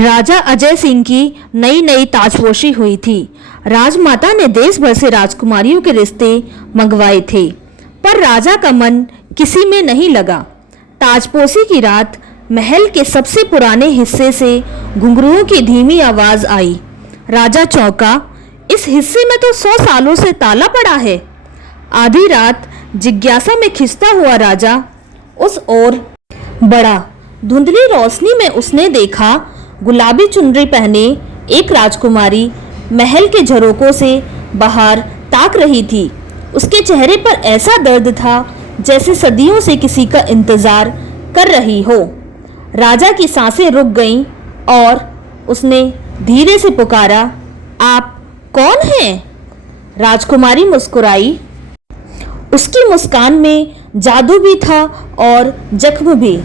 राजा अजय सिंह की नई नई ताजपोशी हुई थी। राजमाता ने देश भर से राजकुमारियों के रिश्ते मंगवाए थे, पर राजा का मन किसी में नहीं लगा। ताजपोशी की रात महल के सबसे पुराने हिस्से से घुंघरुओं की धीमी आवाज आई। राजा चौंका, इस हिस्से में तो 100 सालों से ताला पड़ा है। आधी रात जिज्ञासा में खिंचता हुआ राजा उस ओर बढ़ा। धुंधली रोशनी में उसने देखा, गुलाबी चुनरी पहने एक राजकुमारी महल के झरोकों से बाहर ताक रही थी। उसके चेहरे पर ऐसा दर्द था जैसे सदियों से किसी का इंतजार कर रही हो। राजा की सांसें रुक गईं और उसने धीरे से पुकारा, आप कौन हैं? राजकुमारी मुस्कुराई। उसकी मुस्कान में जादू भी था और जख्म भी।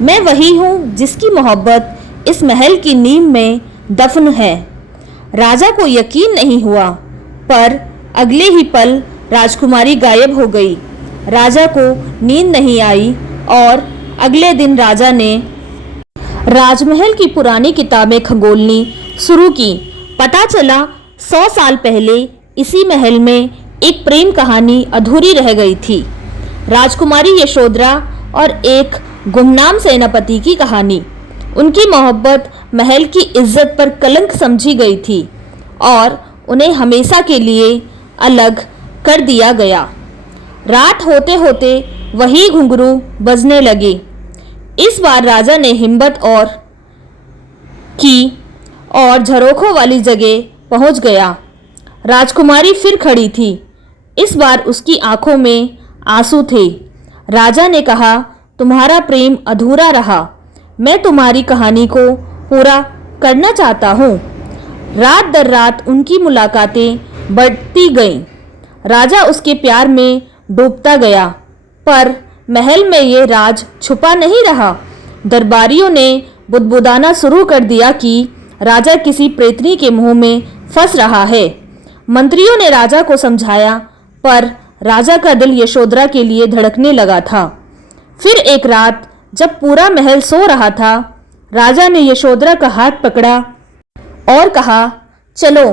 मैं वही हूँ जिसकी मोहब्बत इस महल की नींव में दफन है। राजा को यकीन नहीं हुआ, पर अगले ही पल राजकुमारी गायब हो गई। राजा को नींद नहीं आई और अगले दिन राजा ने राजमहल की पुरानी किताबें खंगोलनी शुरू की। पता चला 100 साल पहले इसी महल में एक प्रेम कहानी अधूरी रह गई थी। राजकुमारी यशोधरा और एक गुमनाम सेनापति की कहानी। उनकी मोहब्बत महल की इज्जत पर कलंक समझी गई थी और उन्हें हमेशा के लिए अलग कर दिया गया। रात होते होते वही घुंघरू बजने लगे। इस बार राजा ने हिम्मत और झरोखों वाली जगह पहुंच गया। राजकुमारी फिर खड़ी थी। इस बार उसकी आंखों में आंसू थे। राजा ने कहा, तुम्हारा प्रेम अधूरा रहा। मैं तुम्हारी कहानी को पूरा करना चाहता हूँ। रात दर रात उनकी मुलाकातें बढ़ती गईं। राजा उसके प्यार में डूबता गया, पर महल में ये राज छुपा नहीं रहा। दरबारियों ने बुदबुदाना शुरू कर दिया कि राजा किसी प्रेतनी के मुंह में फंस रहा है। मंत्रियों ने राजा को समझाया, पर राजा का दिल यशोधरा के लिए धड़कने लगा था। फिर एक रात जब पूरा महल सो रहा था, राजा ने यशोधरा का हाथ पकड़ा और कहा, चलो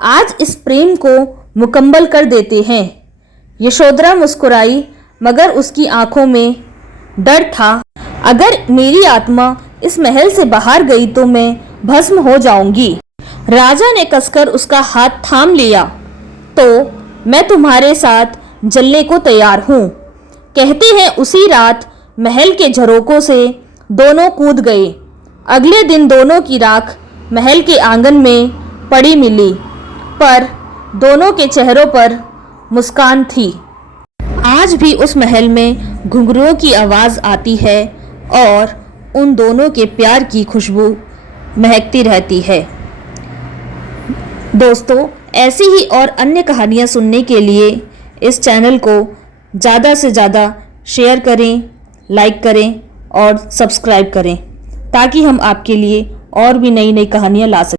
आज इस प्रेम को मुकम्मल कर देते हैं। यशोधरा मुस्कुराई, मगर उसकी आंखों में डर था। अगर मेरी आत्मा इस महल से बाहर गई तो मैं भस्म हो जाऊंगी। राजा ने कसकर उसका हाथ थाम लिया। तो मैं तुम्हारे साथ जलने को तैयार हूँ। कहते हैं उसी रात महल के झरोकों से दोनों कूद गए। अगले दिन दोनों की राख महल के आंगन में पड़ी मिली, पर दोनों के चेहरों पर मुस्कान थी। आज भी उस महल में घुंघरुओं की आवाज़ आती है और उन दोनों के प्यार की खुशबू महकती रहती है। दोस्तों, ऐसी ही और अन्य कहानियाँ सुनने के लिए इस चैनल को ज़्यादा से ज़्यादा शेयर करें, लाइक करें और सब्सक्राइब करें, ताकि हम आपके लिए और भी नई नई कहानियाँ ला सकें।